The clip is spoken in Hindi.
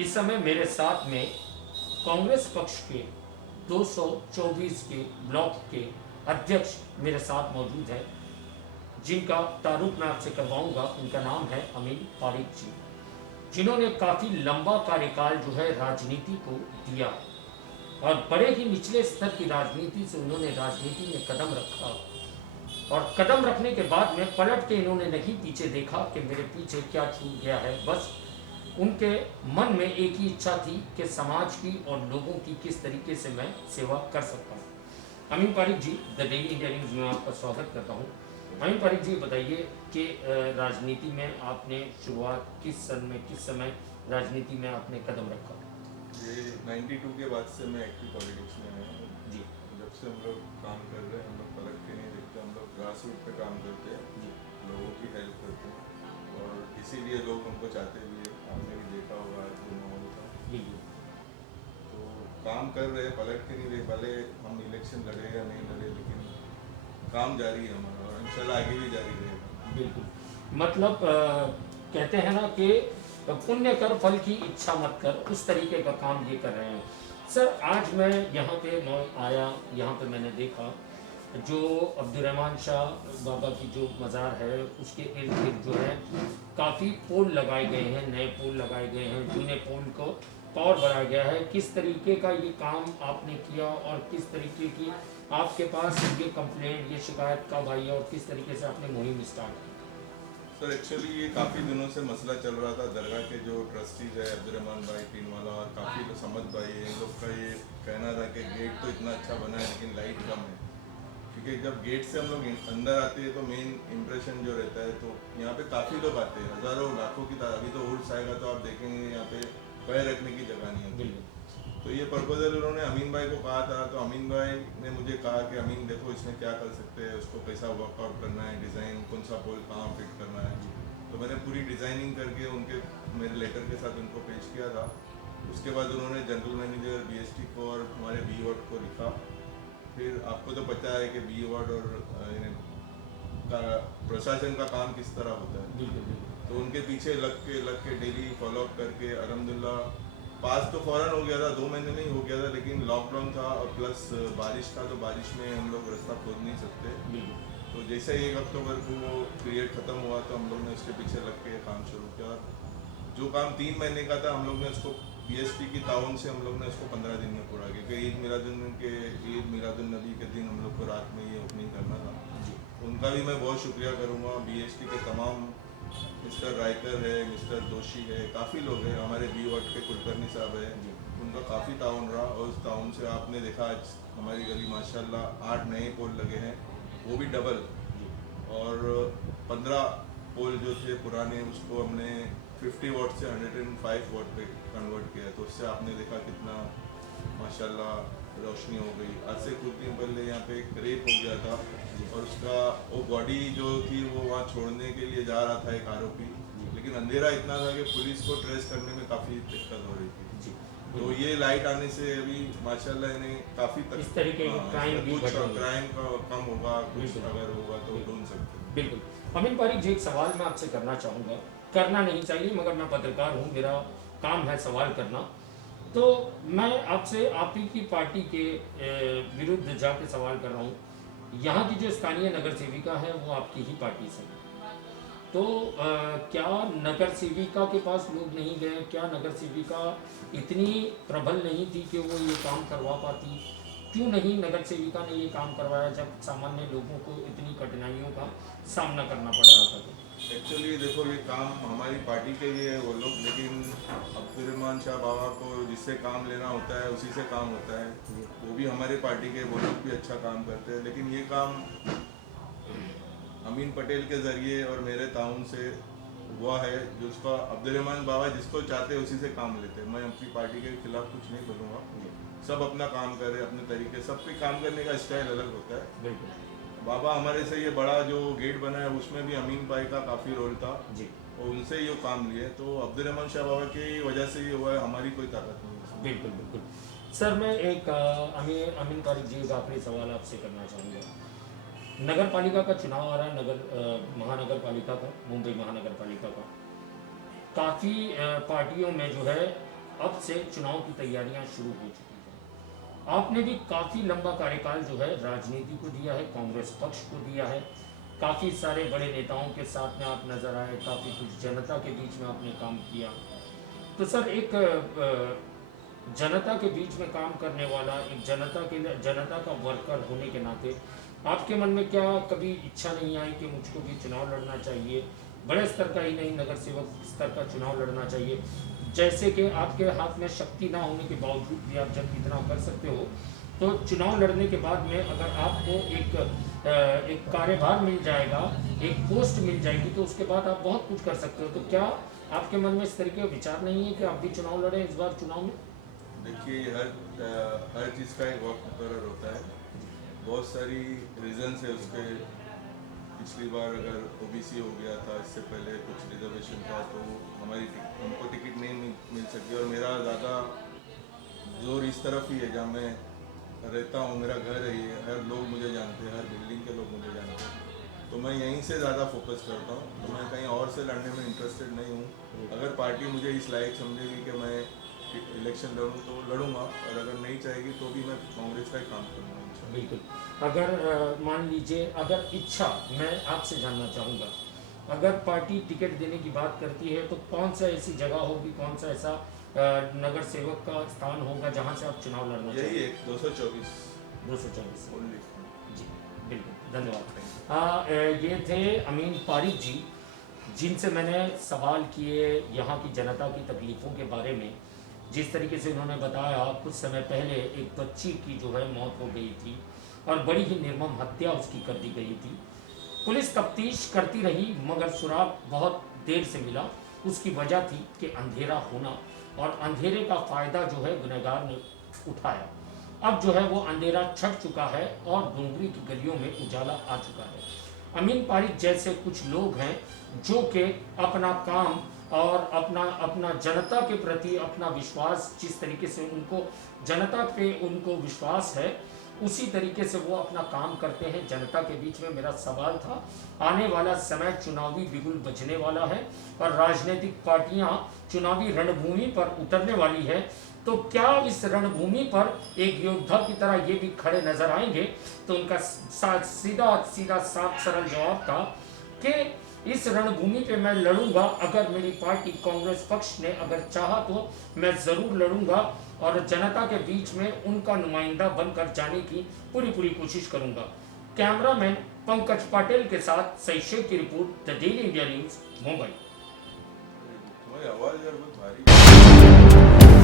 इस समय मेरे साथ में कांग्रेस पक्ष के 224 के ब्लॉक के अध्यक्ष मेरे साथ मौजूद है, जिनका तारुफ मैं आपसे करवाऊंगा। उनका नाम है अमीन तारिक जी, जिन्होंने काफ़ी लंबा कार्यकाल जो है राजनीति को दिया और बड़े ही निचले स्तर की राजनीति से उन्होंने राजनीति में कदम रखा और कदम रखने के बाद में पलट के इन्होंने नहीं पीछे देखा कि मेरे पीछे क्या छूट गया है। बस उनके मन में एक ही इच्छा थी कि समाज की और लोगों की किस तरीके से मैं सेवा कर सकता हूँ। अमीन पारिक जी, द डेली इंडिया न्यूज़ में आपका स्वागत करता हूँ। अमीन पारिक जी, बताइए कि राजनीति में आपने शुरुआत किस सन में, किस समय राजनीति में आपने कदम रखा? ये 92 के बाद से मैं एक्टिव पॉलिटिक्स में आया हूँ जी जब से हम लोग काम कर रहे हैं। हम लोग पलट के नहीं देखते, हम लोग ग्रास रूट पे काम करते हैं, जी लोगों की हेल्प करते हैं और इसीलिए लोग हमको चाहते भी है। आपने भी देखा होगा आज जो माहौल था, जी जी तो काम कर रहे हैं, पलट के नहीं देख। भले हम इलेक्शन लड़े या नहीं लड़े, लेकिन काम जारी है हमारा और इंशाल्लाह आगे भी जारी रहेगा। बिल्कुल। मतलब कहते हैं ना कि पुण्य कर फल की इच्छा मत कर, उस तरीके का काम ये कर रहे हैं। सर, आज मैं यहाँ पे आया, यहाँ पे मैंने देखा जो अब्दुर्रहमान शाह बाबा की जो मज़ार है उसके इर्द गिर्द जो है काफ़ी पोल लगाए गए हैं, नए पोल लगाए गए हैं, जूने पोल को पावर बढ़ाया गया है। किस तरीके का ये काम आपने किया और किस तरीके की आपके पास ये कंप्लेंट, ये शिकायत कब आई और किस तरीके से आपने मुहिम स्टार्ट की? सर एक्चुअली ये काफ़ी दिनों से मसला चल रहा था। दरगाह के जो ट्रस्टीज है अब्दुर्रहमान भाई टीनवाला और काफ़ी लोग समझ भाई है, इन लोग का ये कहना था कि गेट तो इतना अच्छा बना है लेकिन लाइट कम है। क्योंकि जब गेट से हम लोग अंदर आते हैं तो मेन इम्प्रेशन जो रहता है, तो यहाँ पे काफ़ी लोग आते हैं, हज़ारों लाखों की तादाद। अभी तो उर्स आएगा तो आप देखेंगे यहाँ पे पैर रखने की जगह नहीं होती। बिल्कुल तो ये प्रपोजल उन्होंने अमीन भाई को कहा था, तो अमीन भाई ने मुझे कहा कि अमीन देखो इसमें क्या कर सकते हैं, उसको कैसा वर्कआउट करना है, डिज़ाइन कौन सा पोल कहाँ फिट करना है। तो मैंने पूरी डिज़ाइनिंग करके उनके मेरे लेटर के साथ उनको पेश किया था। उसके बाद उन्होंने जनरल मैनेजर बीएसटी को और हमारे बी वार्ड को लिखा। फिर आपको तो पता है कि बी वार्ड और का प्रशासन का काम किस तरह होता है, बिल्कुल बिल्कुल तो उनके पीछे लग के डेली फॉलोअप करके अल्हम्दुलिल्लाह पास तो फ़ौरन हो गया था, 2 महीने में ही हो गया था। लेकिन लॉकडाउन था और प्लस बारिश था, तो बारिश में हम लोग रास्ता खोद नहीं सकते। बिल्कुल तो जैसे 1 अक्टूबर को वो पीरियड ख़त्म हुआ तो हम लोग ने उसके पीछे लग के काम शुरू किया। जो काम 3 महीने का था, हम लोग ने उसको बीएसपी की ताउन से हम लोग ने उसको 15 दिन में पूरा किया, क्योंकि ईद मिलादुन्नबी के दिन हम लोग को रात में ये ओपनिंग करना था। जी उनका भी मैं बहुत शुक्रिया करूँगा। बीएसटी के तमाम मिस्टर रायकर है, मिस्टर जोशी है, काफ़ी लोग हैं, हमारे बी वार्ड के कुलकर्णी साहब है, उनका काफ़ी ताउन रहा। और उस ताउन से आपने देखा आज हमारी गली माशाल्लाह 8 नए पोल लगे हैं, वो भी डबल। जी और 15 पोल जो थे पुराने उसको हमने 50 वाट से 105 वाट पे कन्वर्ट किया। तो उससे आपने देखा कितना माशाल्लाह रोशनी हो गई। आज से कुछ दिन पहले यहाँ पे एक रेप हो गया था और उसका वो बॉडी जो थी वो वहाँ छोड़ने के लिए जा रहा था एक आरोपी, लेकिन अंधेरा इतना था कि पुलिस को ट्रेस करने में काफ़ी दिक्कत हो रही थी। जी तो ये लाइट आने से अभी माशाल्लाह इन्हें काफ़ी इस तरीके की क्राइम भी कुछ घट रही है। क्राइम का कम होगा, कुछ बिल्कुल। अगर होगा तो ढूंढ सकते हैं। बिल्कुल। अमीन पारिक जी, एक सवाल मैं आपसे करना चाहूँगा, करना नहीं चाहिए मगर मैं पत्रकार हूँ, मेरा काम है सवाल करना। तो मैं आपसे आप ही की पार्टी के विरुद्ध जाके सवाल कर रहा हूँ। यहाँ की जो स्थानीय नगर सेविका है वो आपकी ही पार्टी से है। तो क्या नगर सेविका के पास लोग नहीं गए? क्या नगर सेविका इतनी प्रबल नहीं थी कि वो ये काम करवा पाती? क्यों नहीं नगर सेविका ने ये काम करवाया जब सामान्य लोगों को इतनी कठिनाइयों का सामना करना पड़ रहा था? एक्चुअली देखो ये काम हमारी पार्टी के लिए है वो लोग, लेकिन अब्दुर्रहमान शाह बाबा को जिससे काम लेना होता है उसी से काम होता है। वो भी हमारे पार्टी के, वो लोग भी अच्छा काम करते हैं। लेकिन ये काम अमीन पटेल के ज़रिए और मेरे ताउन से हुआ है, जो उसका अब्दुर्रहमान बाबा जिसको चाहते हैं उसी से काम लेते हैं। मैं अपनी पार्टी के खिलाफ कुछ नहीं बोलूँगा, सब अपना काम करे अपने तरीके, सबके काम करने का स्टाइल अलग होता है। बिल्कुल बाबा हमारे से ये बड़ा जो गेट बना है उसमें भी अमीन भाई का काफ़ी रोल था जी। और उनसे ये काम लिए। तो अब्दुर्रहमान शाह बाबा की वजह से ये हुआ है, हमारी कोई ताकत नहीं है। बिल्कुल बिल्कुल। सर, मैं एक अमीन तारिक जी, एक आखिरी सवाल आपसे करना चाहूँगा। नगर पालिका का चुनाव आ रहा है, महानगर पालिका का, मुंबई महानगर पालिका का। काफ़ी पार्टियों में जो है अब से चुनाव की तैयारियां शुरू हो चुकी हैं। आपने भी काफ़ी लंबा कार्यकाल जो है राजनीति को दिया है, कांग्रेस पक्ष को दिया है, काफ़ी सारे बड़े नेताओं के साथ में आप नज़र आए, काफ़ी कुछ जनता के बीच में आपने काम किया। तो सर एक जनता के बीच में काम करने वाला, एक जनता का वर्कर होने के नाते आपके मन में क्या कभी इच्छा नहीं आई कि मुझको भी चुनाव लड़ना चाहिए, बड़े स्तर का ही नहीं नगर सेवक स्तर का चुनाव लड़ना चाहिए, जैसे कि आपके हाथ में शक्ति ना होने के बावजूद भी आप जब इतना कर सकते हो, तो चुनाव लड़ने के बाद में अगर आपको एक कार्यभार मिल जाएगा, एक पोस्ट मिल जाएगी, तो उसके बाद आप बहुत कुछ कर सकते हो। तो क्या आपके मन में इस तरीके का विचार नहीं है कि आप भी चुनाव लड़ें इस बार चुनाव में? देखिए, हर चीज़ का एक वक्त मुकर्रर होता है। बहुत सारी रीजंस है उसके। पिछली बार अगर ओबीसी हो गया था, इससे पहले कुछ रिजर्वेशन था, तो हमको टिकट नहीं मिल सकी। और मेरा ज़्यादा जोर इस तरफ ही है जहाँ मैं रहता हूँ, मेरा घर है ये, हर लोग मुझे जानते हैं, हर बिल्डिंग के लोग मुझे जानते हैं, तो मैं यहीं से ज़्यादा फोकस करता हूँ। तो मैं कहीं और से लड़ने में इंटरेस्टेड नहीं हूँ। अगर पार्टी मुझे इस लायक समझेगी कि मैं इलेक्शन लड़ूँ तो लड़ूंगा, और अगर नहीं चाहेगी तो भी मैं कांग्रेस का ही काम करूँगा। बिल्कुल। अगर मान लीजिए, अगर इच्छा, मैं आपसे जानना चाहूँगा, अगर पार्टी टिकट देने की बात करती है तो कौन सा ऐसी जगह होगी, कौन सा ऐसा नगर सेवक का स्थान होगा जहाँ से आप चुनाव लड़ना यही चाहिए? एक 224 224 जी, बिल्कुल, धन्यवाद। ये थे अमीन पारिक जी, जिनसे मैंने सवाल किए यहाँ की जनता की तकलीफ़ों के बारे में। जिस तरीके से उन्होंने बताया, कुछ समय पहले एक बच्ची की जो है मौत हो गई थी और बड़ी ही निर्मम हत्या उसकी कर दी गई थी। पुलिस तफ्तीश करती रही मगर सुराग बहुत देर से मिला। उसकी वजह थी कि अंधेरा होना, और अंधेरे का फ़ायदा जो है गुनहगार ने उठाया। अब जो है वो अंधेरा छट चुका है और डोंगरी की गलियों में उजाला आ चुका है। अमीन पारिक जैसे कुछ लोग हैं जो कि अपना काम और अपना जनता के प्रति अपना विश्वास, जिस तरीके से उनको जनता पे उनको विश्वास है, उसी तरीके से वो अपना काम करते हैं जनता के बीच में। मेरा सवाल था, आने वाला समय चुनावी बिगुल बजने वाला है और राजनीतिक पार्टियां चुनावी रणभूमि पर उतरने वाली है, तो क्या इस रणभूमि पर एक योद्धा की तरह ये भी खड़े नजर आएंगे? तो उनका सीधा साफ सरल जवाब था कि इस रणभूमि पे मैं लड़ूंगा। अगर मेरी पार्टी कांग्रेस पक्ष ने अगर चाहा तो मैं ज़रूर लड़ूंगा और जनता के बीच में उनका नुमाइंदा बनकर जाने की पूरी कोशिश करूंगा। कैमरामैन पंकज पटेल के साथ सही शेख की report, the daily India news, Mumbai. तुम्हारी आवाज़ यार बहुत भारी है।